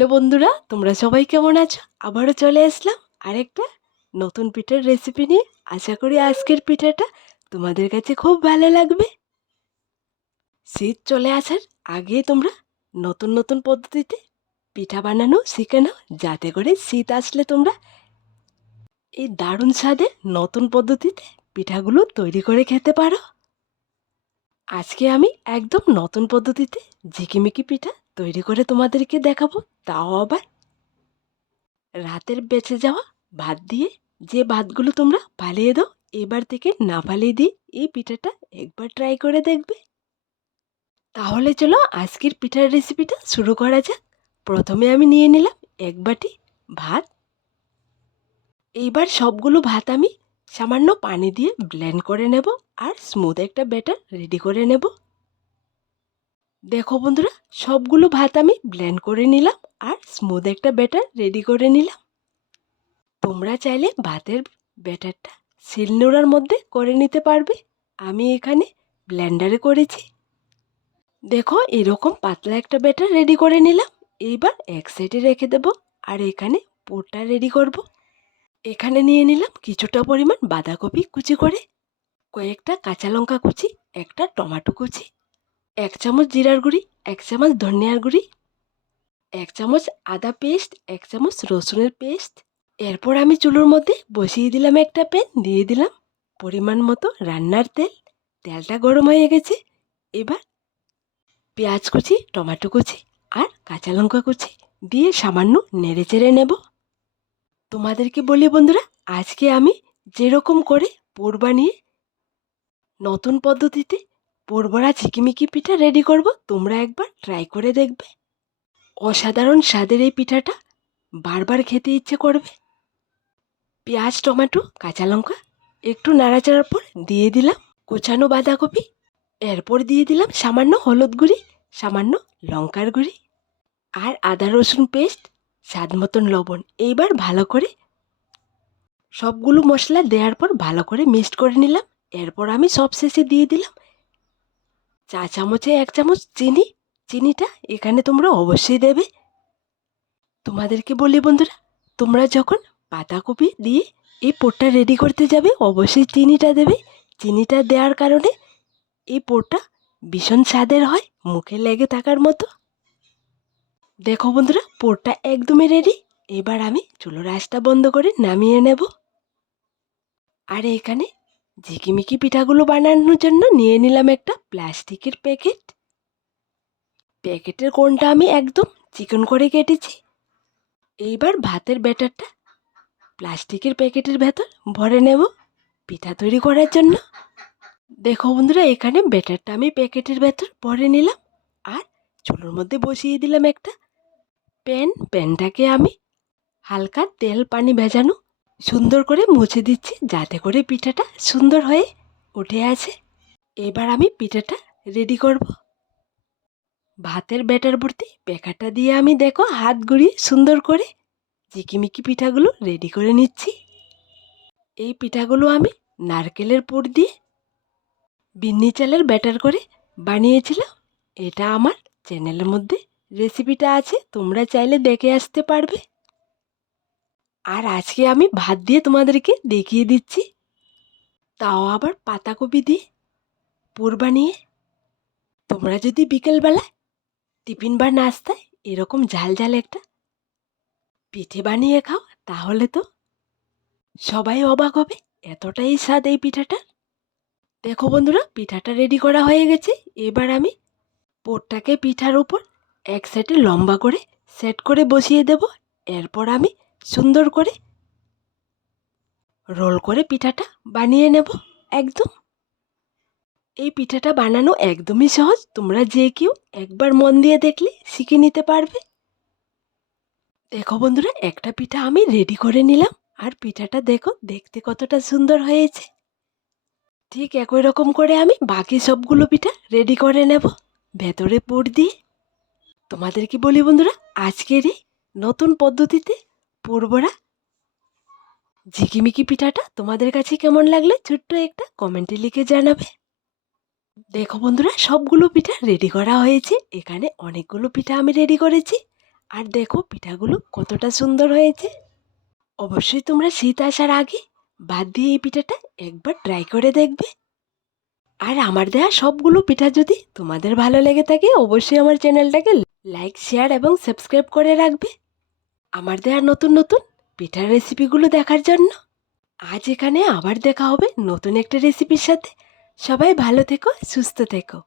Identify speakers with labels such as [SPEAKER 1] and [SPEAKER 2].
[SPEAKER 1] Hello বন্ধুরা, তোমরা সবাই কেমন আছো? আবারও চলে আসলাম আরেকটা নতুন পিঠার রেসিপি নিয়ে। আশা করি আজকের পিঠাটা তোমাদের কাছে খুব ভালো লাগবে। শীত চলে আসার আগে তোমরা নতুন নতুন পদ্ধতিতে পিঠা বানানো শিখে নাও যাতে করে শীত আসলে তোমরা এই দারুণ স্বাদে নতুন পদ্ধতিতে পিঠাগুলো তৈরি করে খেতে পারো। আজকে আমি একদম নতুন পদ্ধতিতে ঝিকিমিকি পিঠা তৈরি করে তোমাদেরকে দেখাবো, তাও আবার রাতের বেঁচে যাওয়া ভাত দিয়ে। যে ভাতগুলো তোমরা ফালিয়ে দাও, এবার থেকে না ফালিয়ে দিয়ে এই পিঠাটা একবার ট্রাই করে দেখবে। তাহলে চলো আজকের পিঠার রেসিপিটা শুরু করা যাক। প্রথমে আমি নিয়ে নিলাম এক বাটি ভাত। এইবার সবগুলো ভাত আমি সামান্য পানি দিয়ে ব্লেন্ড করে নেব। আর স্মুথ একটা ব্যাটার রেডি করে নেব। দেখো বন্ধুরা, সবগুলো ভাত আমি ব্লেন্ড করে নিলাম আর স্মুথ একটা ব্যাটার রেডি করে নিলাম। তোমরা চাইলে ভাতের ব্যাটারটা শিলনোড়ার মধ্যে করে নিতে পারবে। আমি এখানে ব্লেন্ডারে করেছি। দেখো, এরকম পাতলা একটা ব্যাটার রেডি করে নিলাম। এইবার এক সাইডে রেখে দেব আর এখানে পোরটা রেডি করব। এখানে নিয়ে নিলাম কিছুটা পরিমাণ বাঁধাকপি কুচি করে। কয়েকটা কাঁচা লঙ্কা কুচি, একটা টমেটো কুচি, এক চামচ জিরার গুঁড়ি, এক চামচ ধনিয়ার গুঁড়ি, এক চামচ আদা পেস্ট, এক চামচ রসুনের পেস্ট। এরপর আমি চুলোর মধ্যে বসিয়ে দিলাম একটা প্যান, দিয়ে দিলাম পরিমাণ মতো রান্নার তেল। তেলটা গরম হয়ে গেছে। এবার পেঁয়াজ কুচি, টমেটো কুচি আর কাঁচা লঙ্কা কুচি দিয়ে সামান্য নেড়ে চেড়ে নেব। তোমাদেরকে বলি বন্ধুরা, আজকে আমি যেরকম করে পোর বানিয়ে নতুন পদ্ধতিতে পোরবড়া ঝিকিমিকি পিঠা রেডি করব, তোমরা একবার ট্রাই করে দেখবে। অসাধারণ স্বাদের এই পিঠাটা বারবার খেতে ইচ্ছে করবে। পেঁয়াজ, টমেটো, কাঁচা লঙ্কা একটু নাড়াচাড়ার পর দিয়ে দিলাম কোচানো বাঁধাকপি। এরপর দিয়ে দিলাম সামান্য হলুদ গুঁড়ি, সামান্য লঙ্কার গুঁড়ি আর আদা রসুন পেস্ট স্বাদ মতন লবণ। এইবার ভালো করে সবগুলো মশলা দেওয়ার পর ভালো করে মিক্সড করে নিলাম। এরপর আমি সব শেষে দিয়ে দিলাম। চা চামচে এক চামচ চিনি, চিনিটা এখানে তোমরা অবশ্যই দেবে। তোমাদেরকে বলি বন্ধুরা, তোমরা যখন পাতাকপি দিয়ে এই পোরটা রেডি করতে যাবে, অবশ্যই চিনিটা দেবে। চিনিটা দেওয়ার কারণে এই পোরটা ভীষণ স্বাদের হয়, মুখে লেগে থাকার মতো। দেখো বন্ধুরা পোরটা একদমই রেডি এবার আমি চুলোর আঁচটা বন্ধ করে নামিয়ে নেব। আর এখানে ঝিকিমিকি পিঠাগুলো বানানোর জন্য নিয়ে নিলাম একটা প্লাস্টিকের প্যাকেট। প্যাকেটের কোনটা আমি একদম চিকন করে কেটেছি। এইবার ভাতের ব্যাটারটা প্লাস্টিকের প্যাকেটের ভেতর ভরে নেব পিঠা তৈরি করার জন্য। দেখো বন্ধুরা, এখানে ব্যাটারটা আমি প্যাকেটের ভেতর ভরে নিলাম আর চুলোর মধ্যে বসিয়ে দিলাম একটা প্যান। প্যানটাকে আমি হালকা তেল পানি ভেজানো সুন্দর করে মুছে দিচ্ছি যাতে করে পিঠাটা সুন্দর হয়ে উঠে আছে এবার আমি পিঠাটা রেডি করব। ভাতের ব্যাটার ভর্তি প্যাকাটা দিয়ে আমি দেখো হাত ঘুরিয়ে সুন্দর করে ঝিকিমিকি পিঠাগুলো রেডি করে নিচ্ছি। এই পিঠাগুলো আমি নারকেলের পুর দিয়ে বিন্নি চালের ব্যাটার করে বানিয়েছিলাম। এটা আমার চ্যানেলের মধ্যে রেসিপিটা আছে, তোমরা চাইলে দেখে আসতে পারবে। আর আজকে আমি ভাত দিয়ে তোমাদেরকে দেখিয়ে দিচ্ছি। তাও আবার পাতাকপি দিয়ে পুর বানিয়ে। তোমরা যদি বিকেলবেলায় টিফিন বা নাস্তায় এরকম ঝাল ঝাল একটা পিঠে বানিয়ে খাও, তাহলে তো সবাই অবাক হবে, এতটাই স্বাদ এই পিঠাটা। দেখো বন্ধুরা, পিঠাটা রেডি করা হয়ে গেছে। এবার আমি পোরটাকে পিঠার উপর এক সাইডে লম্বা করে সেট করে বসিয়ে দেব। এরপর আমি সুন্দর করে রোল করে পিঠাটা বানিয়ে নেব একদম। এই পিঠাটা বানানো একদমই সহজ, তোমরা যে কেউ একবার মন দিয়ে দেখলে শিখে নিতে পারবে। দেখো বন্ধুরা, একটা পিঠা আমি রেডি করে নিলাম, আর পিঠাটা দেখো দেখতে কতটা সুন্দর হয়েছে। ঠিক একই রকম করে আমি বাকি সবগুলো পিঠা রেডি করে নেব ভেতরে পুর দিয়ে। তোমাদের কি বলি বন্ধুরা, আজকের এই নতুন পদ্ধতিতে পুরবড়া ঝিকিমিকি পিঠাটা তোমাদের কাছে কেমন লাগলে ছোট্ট একটা কমেন্টে লিখে জানাবে। দেখো বন্ধুরা, সবগুলো পিঠা রেডি করা হয়েছে। এখানে অনেকগুলো পিঠা আমি রেডি করেছি। আর দেখো পিঠাগুলো কতটা সুন্দর হয়েছে। অবশ্যই তোমরা শীত আসার আগে বাদ দিয়ে এই পিঠাটা একবার ট্রাই করে দেখবে। আর আমার দেয়া সবগুলো পিঠা যদি তোমাদের ভালো লেগে থাকে, অবশ্যই আমার চ্যানেলটাকে লাইক শেয়ার এবং সাবস্ক্রাইব করে রাখবে। আমার দেওয়া নতুন নতুন পিঠার রেসিপিগুলো দেখার জন্য। আজ এখানে আবার দেখা হবে নতুন একটা রেসিপির সাথে। সবাই ভালো থেকো, সুস্থ থেকো।